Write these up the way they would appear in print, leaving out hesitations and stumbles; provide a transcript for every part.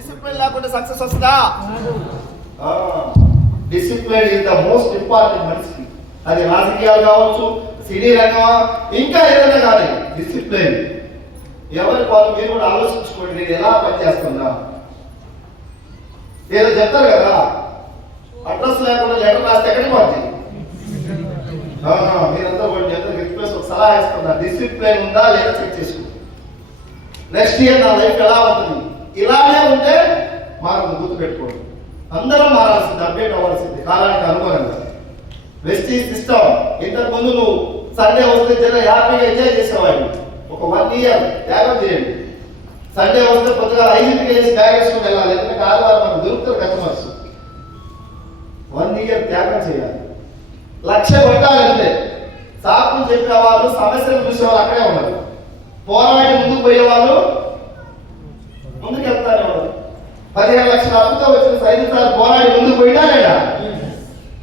Discipline లేకుండా success వస్తుందా? Discipline is the most important మనిషికి. అది రాజకీయాలు కావచ్చు, సినీ రంగమా, ఇంకా ఏదైనా కానీ డిసిప్లిన్. ఎవరి వాళ్ళు మీరు కూడా ఆలోచించుకోండి, నేను ఎలా పనిచేస్తున్నా. ఏదో చెప్తారు కదా, అడ్రస్ లేకుండా లెటర్ రాస్తే ఎక్కడికి పోతుంది. మీరంతా రిక్వెస్ట్ ఒక సలహా ఇస్తున్నా, డిసిప్లిన్ ఉందా లేదా చెక్ చేసుకోండి. నెక్స్ట్ ఇయర్ నా లైఫ్ ఎలా ఉంటుంది, ఇలానే ఉంటే మనం గుర్తుపెట్టుకోండి. అందరం మారాల్సింది, అప్డేట్ అవ్వాల్సింది కాలానికి అనుగుణంగా. వెస్టీజ్ సిస్టమ్ ఇంతకు ముందు నువ్వు సండే వస్తే జనం హ్యాపీగా ఎంజాయ్ చేసేవాడు. ఒక 1 ఇయర్ త్యాగం చేయండి. సండే వస్తే కొద్దిగా 5కి వేసి బ్యాగ్ వేసుకుని వెళ్ళాలి, ఎందుకంటే ఆదివారం మనకు దొరుకుతారు కస్టమర్స్. 1 ఇయర్ త్యాగం చేయాలి. లక్ష్య కొట్టాలంటే సాకులు చెప్పేవాళ్ళు, సమస్యలు చూసేవాళ్ళు అక్కడే ఉన్నారు. పోరాడి ముందుకు పోయేవాళ్ళు ముందుకు వెళ్తానే ఉన్నారు. 15 లక్షల అప్పుతో వచ్చిన 5 సార్లు పోరాడి ముందుకు పోయినా లేదా?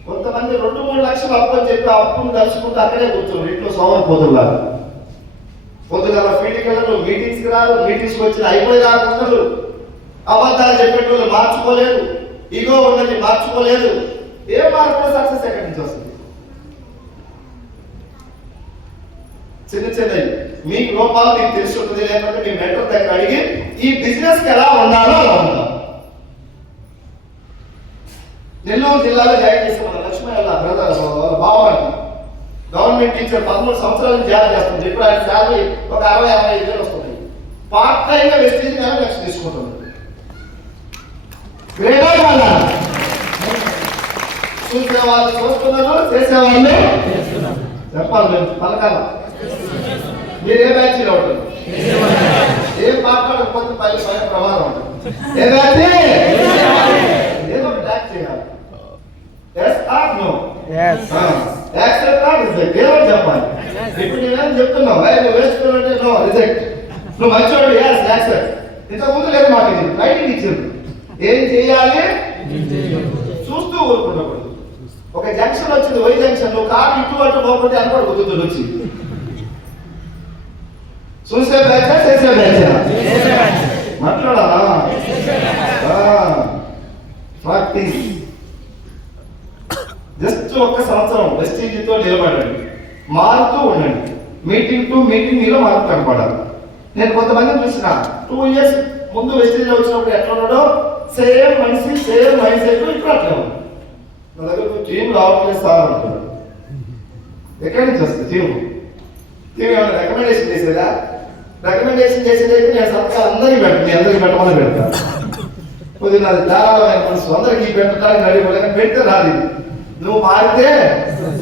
కొంతమంది 2-3 లక్షలు అప్పు అని చెప్పి అప్పును తలుచుకుంటూ అక్కడే కూర్చోరు, ఇంట్లో సోమరిపోతున్నారు. పొద్దుగల ఫీల్డ్కి వెళ్ళరు, మీటింగ్స్కి రారు, మీటింగ్స్కి వచ్చిన అయిపోయేదాకుంటారు. అబద్ధాలు చెప్పేటోళ్ళు మార్చుకోలేదు, ఈగో ఉన్నది మార్చుకోలేదు. ఏ మార్పులో సక్సెస్ ఎక్కడి నుంచి వస్తుంది? చిన్న మీ లోపాలు మీకు తెలిసి ఉంటుంది, లేకపోతే మీ మెంటర్ దగ్గర అడిగి ఈ బిజినెస్కి ఎలా ఉండాలో అలా ఉండాలి. నెల్లూరు జిల్లాలో జాయిన్ చేసిన మన లక్ష్మయ్య బ్రదర్ బావగారికి గవర్నమెంట్ టీచర్ 13 సంవత్సరాలు జాయిన్ చేస్తుంది. ఇప్పుడు ఆయన శాలరీ ఒక 60-65 వేలు వస్తుంది. పార్ట్ టైం గా వెస్టేజ్ నెల లక్ష తీసుకుంటుంది. చూసేవాళ్ళు చూస్తున్నారు, చేసేవాళ్ళు చెప్పాలి. మేము పలకాల మీరు ఏ బ్యాచ్ ఉంటుంది, ఏం మాట్లాడకపోతే పని ప్రమాదం ఉంటుంది. ఏ బ్యాచ్ ఏదో ఒక ట్యాక్స్ చేయాలి. చెప్పాలి. ఇప్పుడు నేనేం చెప్తున్నావు, నువ్వు వేసుకున్నావంటే నో రిజెక్ట్, నువ్వు మంచివాడు యాక్సెప్ట్. ఇంతకుముందు లేదు, మాకు ఇది రైటింగ్ ఇచ్చింది. ఏం చేయాలి చూస్తూ ఊరుకుండకూడదు. ఒక జంక్షన్ వచ్చింది, వై జంక్షన్, నువ్వు కారు ఇటు అటు పోకపోతే అనుకోడు కుదురుతుంది వచ్చి. చూసే బ్యాచా చేసే బ్యాచా మాట్లాడాలా? ప్రాక్టీస్. జస్ట్ 1 సంవత్సరం వెస్టీజ్తో నిలబడండి, మారుతూ ఉండండి. మీటింగ్ టు మీటింగ్ మీలో మార్పు కనపడాలి. నేను కొంతమందిని చూసిన 2 ఇయర్స్ ముందు వెస్టీజ్లో వచ్చినప్పుడు ఎట్లా ఉన్నాడో సేమ్ మనిషి, సేమ్ మైండ్ సెట్ ఇప్పుడు అట్లా ఉంది. నా దగ్గర టీం రావట్లేదు సార్ అంటున్నాడు. ఎక్కడి నుంచి వస్తుంది టీం? ఏమైనా రికమెండేషన్ చేసేదా? రికమెండేషన్ చేసేదైతే నేను సత్తా అందరికీ మీ అందరికీ పెట్టమని పెడతాను. కొద్దిగా నాది ధారాళమైన మనసు, అందరికీ పెట్టడానికి అడిగిపోలేక పెడితే రాదు. నువ్వు మారితే